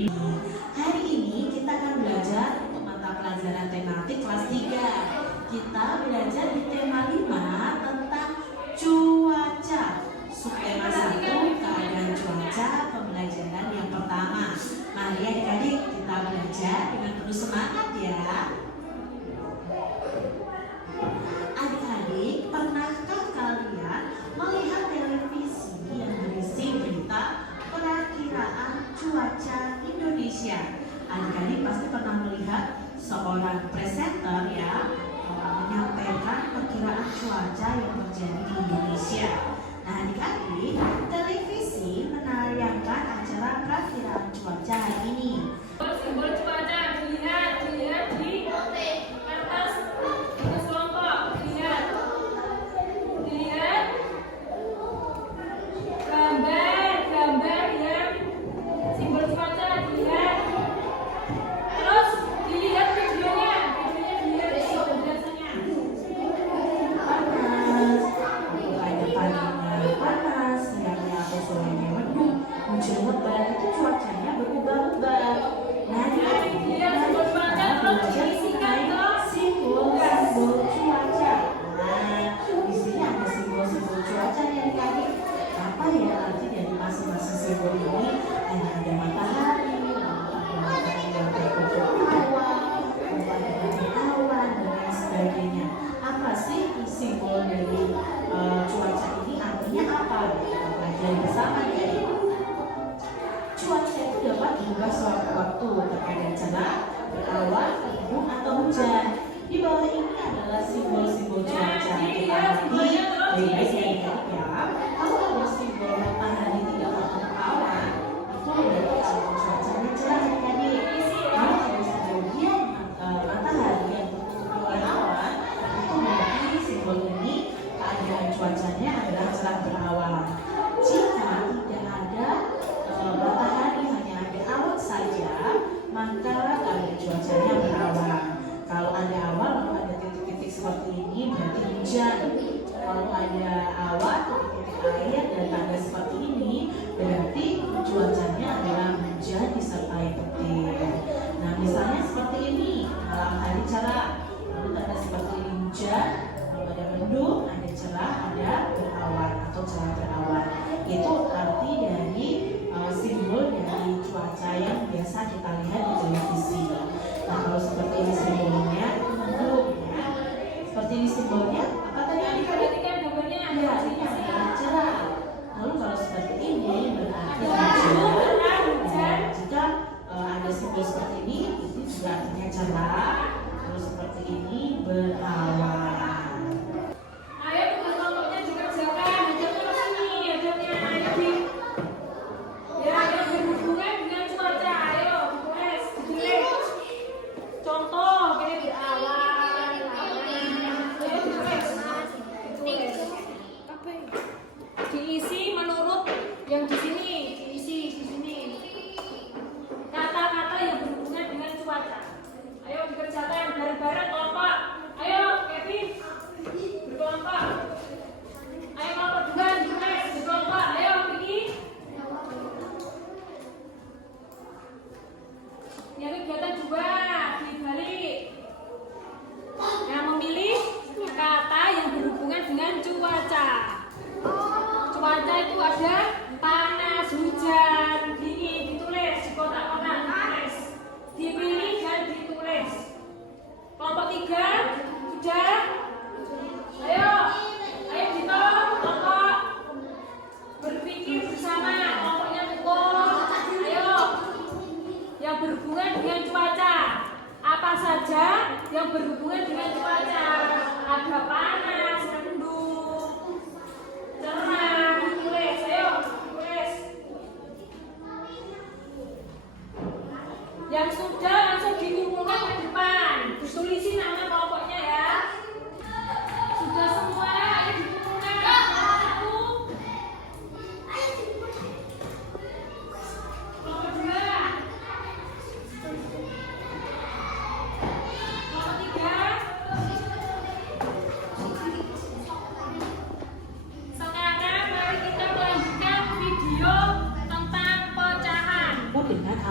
Hari ini kita akan belajar untuk mata pelajaran tematik kelas 3. Kita belajar di tema 5 tentang cuaca. Subtema 1, keadaan cuaca, pembelajaran yang pertama. Mari adik-adik kita belajar dengan penuh semangat ya. Adik-adik, pernahkah kalian melihat televisi yang berisi berita perakiraan cuaca Indonesia? Adik-adik pasti pernah melihat seorang presenter ya menyampaikan perkiraan cuaca yang terjadi di Indonesia. Nah adik-adik, televisi menayangkan acara perakiraan cuaca hari ini. Simbol cuaca dilihat di kertas tulis kelompok. Lihat gambar yang simbol cuaca dilihat. Terus dilihat videonya dilihat penjelasannya. Panas, ada paginya panas, siangnya atau sorenya mendung, hujan lebat, itu cuacanya berubah-ubah. Nah, Lihat simbol cuaca terus diisikan dong. simbol cuaca. Nah, di sini ada simbol-simbol cuaca yang tadi. Apa ya arti dari masing-masing simbol ini? Ada matahari, ada matahari yang tertutup awan, ada awan dan lain sebagainya. Apa sih simbol dari cuaca ini? Artinya apa? Kita pelajari bersama ya. Cuaca itu dapat berubah sewaktu-waktu, terkadang cerah, berawan, mendung atau hujan. Di bawah ini adalah simbol-simbol cuaca. Kita arti baik-baik ya. Kalau ada simbol matahari tidak tertutup awan, itu berarti cuacanya cerah adik-adik. Kalau ada sebagian matahari yang tertutup oleh awan, itu berarti simbol ini keadaan cuacanya adalah cerah berawan. Jika tidak ada matahari, hanya ada awan saja, maka keadaan cuacanya berawan. Kalau ada awan lalu ada titik-titik seperti ini berarti hujan. Kalau ada awan, titik-titik air dan tanda seperti ini berarti cuacanya adalah hujan disertai petir. Nah misalnya seperti ini, malam hari cerah, lalu tanda seperti ini hujan, lalu ada mendung, ada cerah, ada berawan.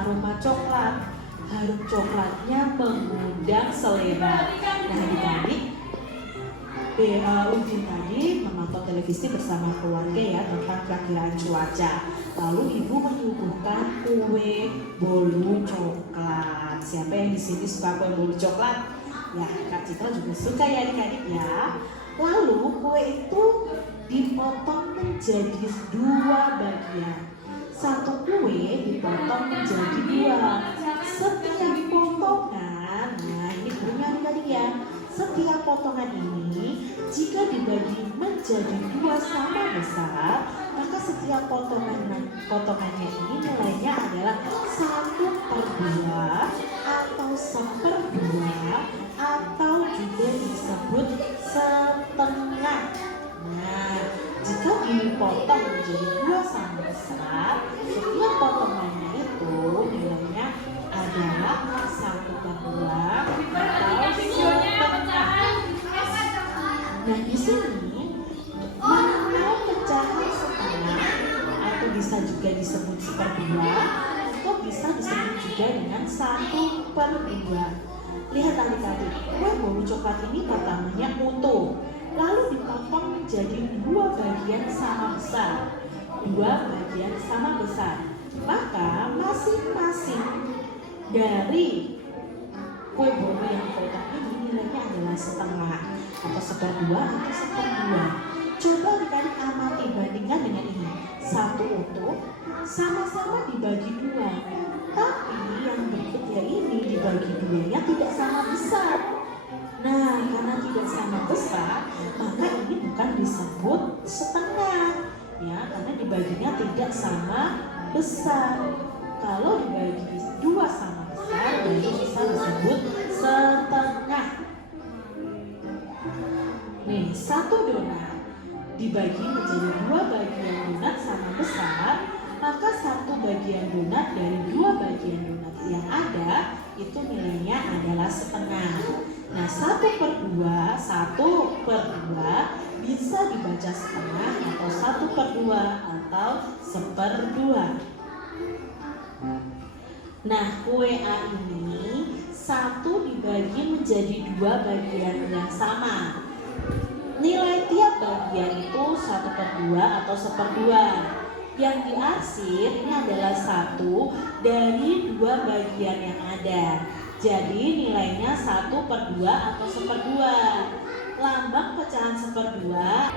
aroma coklat. Harum coklatnya mengundang selera. Nah, adik-adik, Udin tadi menonton televisi bersama keluarga ya tentang perakiraan cuaca. Lalu ibu menyuguhkan kue bolu coklat. Siapa yang di sini suka kue bolu coklat? Ya, Kak Citra juga suka ya adik-adik ya. Lalu kue itu dipotong menjadi 2 bagian. Satu kue dipotong menjadi 2. Setiap potongan, nah ini punya adik-adik ya. Setiap potongan ini jika dibagi menjadi 2 sama besar, maka setiap potongannya ini nilainya adalah 1/2 atau 1/2 atau juga disebut setengah. Nah, jika dipotong menjadi 2 sama besar, setiap potongannya itu nilainya adalah 1/2 atau setengah. Nah, di sini mana pecahan setengah atau bisa juga disebut 1/2 atau bisa disebut juga dengan 1/2. Lihat adik-adik, kue bolu coklat ini pertamanya utuh, lalu dipotong menjadi 2 bagian sama besar. 2 bagian sama besar. Maka masing-masing dari kue bolu yang dipotong ini nilainya adalah setengah atau 1/2 atau 1/2. Coba adik-adik amati bandingkan dengan ini. 1 utuh sama-sama dibagi 2. Tapi yang berikutnya ini dibagi 2-nya tidak sama besar. Nah, karena tidak sama besar, maka ini bukan disebut setengah. Ya, karena dibaginya tidak sama besar. Kalau dibagi 2 sama besar, baru bisa disebut setengah. Nih, 1 donat dibagi menjadi 2 bagian donat sama besar, maka 1 bagian donat dari 2 bagian donat yang ada itu nilainya adalah setengah. Nah, 1/2 bisa dibaca setengah atau 1/2 atau 1/2. Nah, kue A ini 1 dibagi menjadi 2 bagian yang sama. Nilai tiap bagian itu 1/2 atau 1/2. Yang diarsir ini adalah 1 dari 2 bagian yang ada. Jadi nilainya 1/2 atau 1/2. Lambang pecahan 1/2